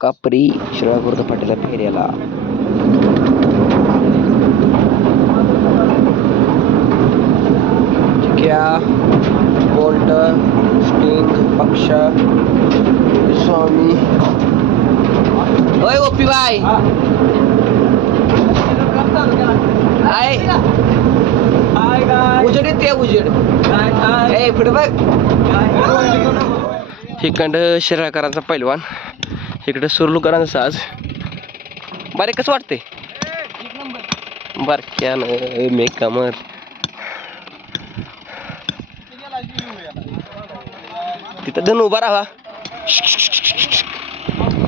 कापरी शिराळा फाट्याला फेऱ्याला. चिक्या, bolt, sting, पक्ष, स्वामी. ओय OP bye उजेड येते उजेड. ए पुढे बघ. इकडं शिराळकरांचा पैलवान, इकडे सुरलूकरांचा साज. बरे कसं वाटते बारक्यानं मेकामर. तिथं धन उभा राहा.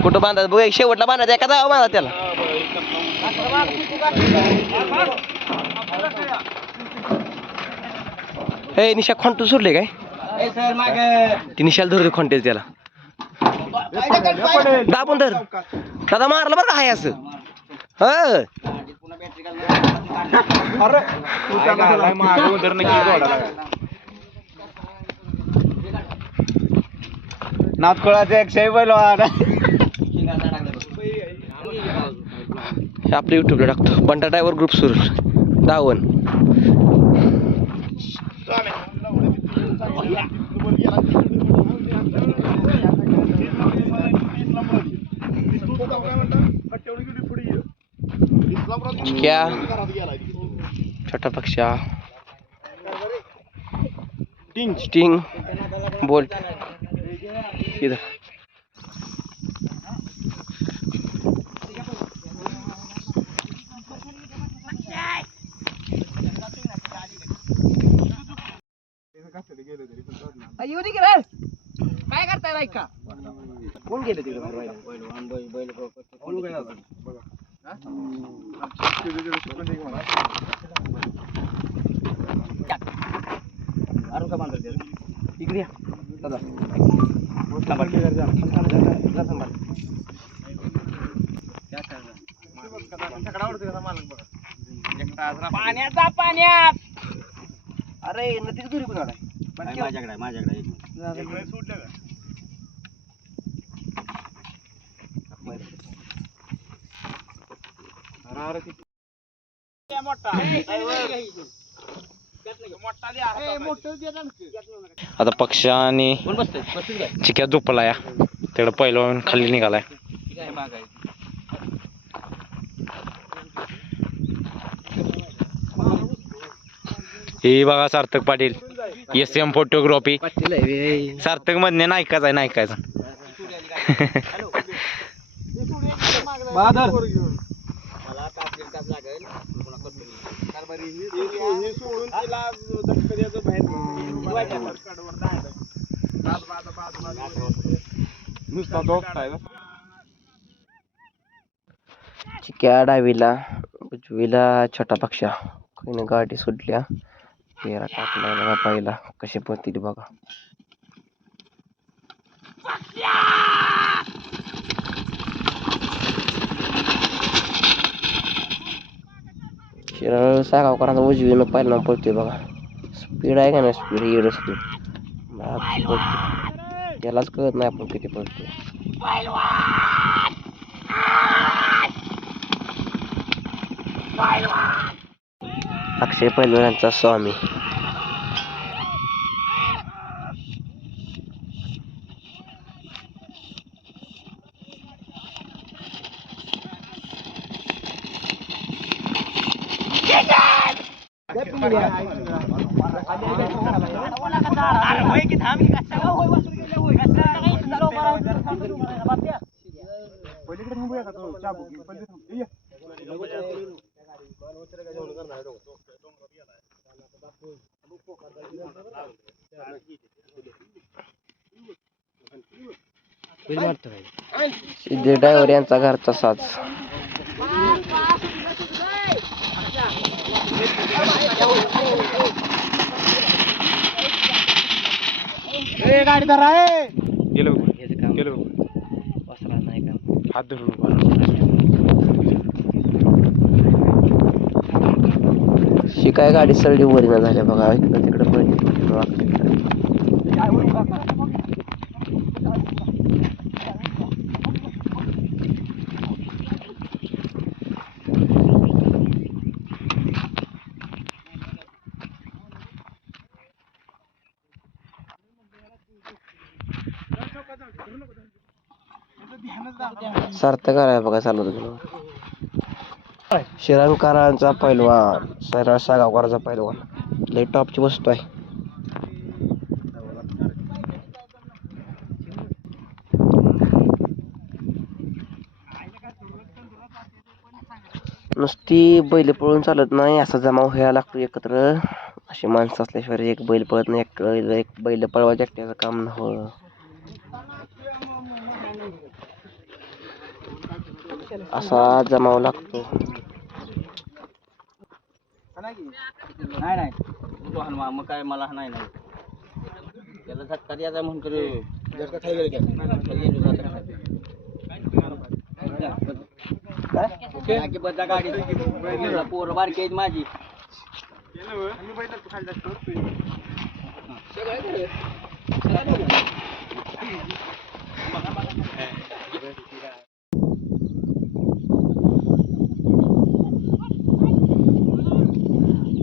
कुठं बांधायचं बघ, शेवटला बांधायचं एका जावा बांधा त्याला. हे निशा खोंट सुरले काय ती निशाला धरते खोंटेच त्याला. दाबून धर दादा, मारलं बरं का हाय असं. नाथकोळाचे 100 पैलवान आपल्या युट्यूबला टाकतो. बंटा ड्रायव्हर ग्रुप सुरू दावण. क्या छोटा पक्षा, स्टिंग, बोल्ट. इधर काय करताय बायका? कोण गेले तिकडे? इकडे या दादा. पाण्याचा पाण्यात. अरे नदीच दुरी कुणाला माझ्याकडे आता पक्ष आणि चिक्या झोपला या तेवढं पहिलं खाली निघालाय. हे बघा सार्थक पाटील SM फोटोग्राफी. सार्थक मधने नायकाच आहे नायकाचा. चिक्या डावीला, उजवीला छोटा पक्षा. कोणी गाडी सुटल्या, फेरा टाकला बघा. पहिला कशी पळतील बघा. शिराळ सागावकरांचा उजवीनं पहिला पळतोय बघा. स्पीड आहे का नाही? स्पीड येड स्पीड त्यालाच कळत नाही आपण किती पळतोय. अक्षय पैलवानांचा स्वामी. सिद्धे ड्रायव्हर यांचा घरचा साज. गाडी धरा हात धरून शिकाय गाडी सरडी वरीना झाल्या बघा. इकडं तिकडं पळते. सार्थक आहे बघा चालू होतं. शिरणकरांचा पैलवान सैराट गावकरांचा पैलवान लय टॉपची वस्तू आहे. नुसती बैल पळून चालत नाही, असा जमाव व्हायला लागतो एकत्र. अशी माणसं असल्याशिवाय एक बैल पळत नाही, एक बैल पळवायचं एकट्याचं काम नव्हतं. असा जमाव लागतो. नाही तो हनुमान मग काय मला नाही त्याला झटका द्यायचा म्हणतो झटका खाली गेले काय बद्दा गाडी पोर बारकी आहेत माझी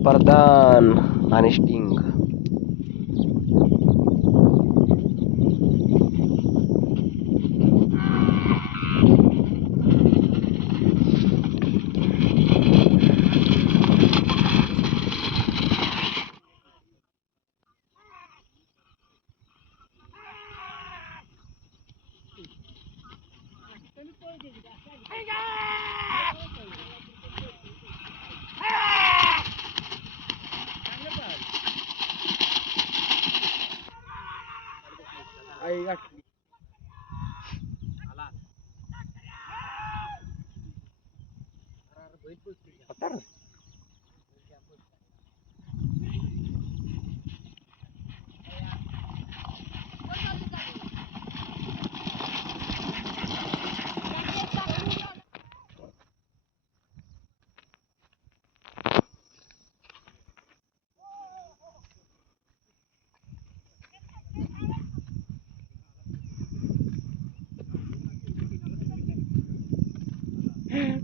प्रधान आणि स्टिंग.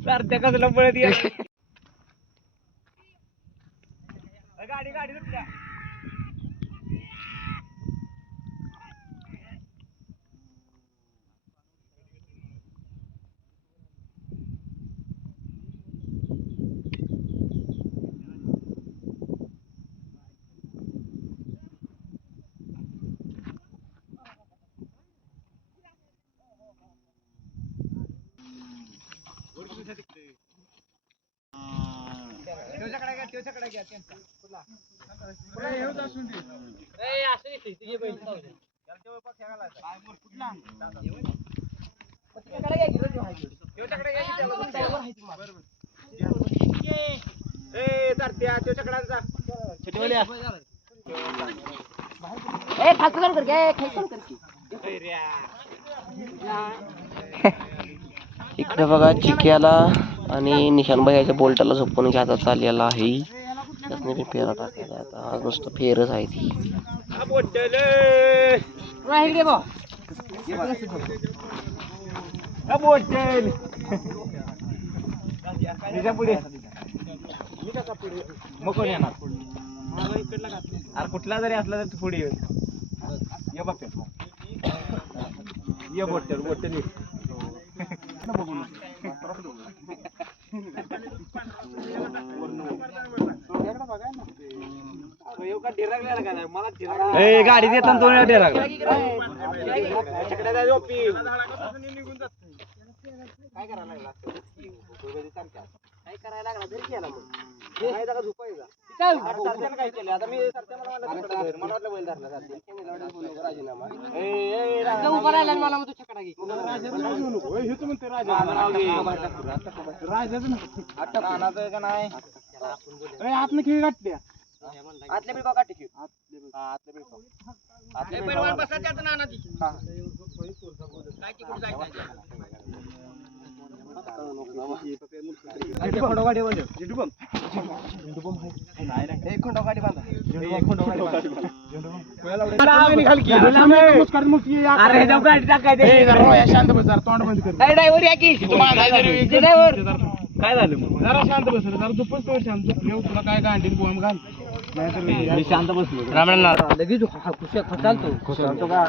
सारख्या कसला पळत गेला गाडी गाडी सुटल्या इकडे बघा चिक्याला आणि निशान भैयाच्या बोल्टाला झोपून घ्यायचा चाललेला आहे. त्यासनी फेरा टाकायचा आता. आज नुसतं फेरच आहे ती. मग कोण येणार अरे कुठला जरी असला तर तू पुढे ये बघ ये बोटेल बोटेल गाडी देताना तो डेरागला काय करायला लागला काय करायला लागला तरी केला मग झोपायचा काय केलं आता मी मला वाटलं बैल धरला राजीनामा मला तू छकडा घे का नाही आतनं खेळ काटल्या आतल्या बिळकाव काटे खेळ आतल्या बिळकाव आतल्या बिळकाव बसायचं नाना ती काय की कुठं जायचं खंडो गाडी बांध झेंडूबम नाही खंडो गाडी बांधा खंडो गाडी अरे जाऊ गाडी टाकायची शांत बस जरा तोंड बंद कर ड्रायव्हर या की ड्रायव्हर काय झालं जरा शांत बस जरा दुपार तो शांत झोपले तुला काय गांडीत बॉम्ब घाल मी शांत बसलो रामण्णा लगेच खुश चालतो का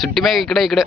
सुट्टी मेकर इकडे